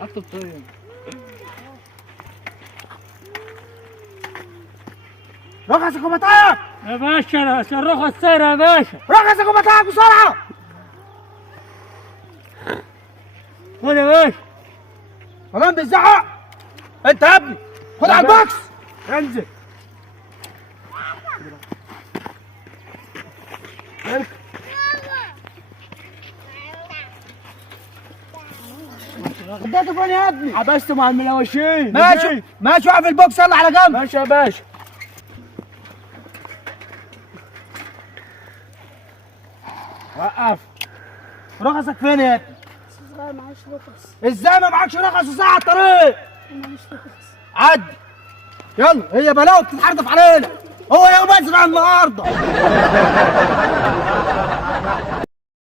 اكتب طيب. رخصك ومطايق يا باشا الرخص سير يا باشا. رخصك ومطايق بسرعة. خد يا باشا. كمان بتزعق انت يا ابني. خد على البوكس انزل. اديته فين يا ابني؟ حبسته مع الملوشين. ماشي ماشي، وقف البوكس يلا على جنب. ماشي يا باشا. وقف. رخصك فين يا ابني؟ صغير معهوش رخص. ازاي ما معكش رخص وساعة الطريق؟ معهوش رخص. عدي يلا، هي بلاوي بتتحردف علينا. هو يوم ازرع النهارده.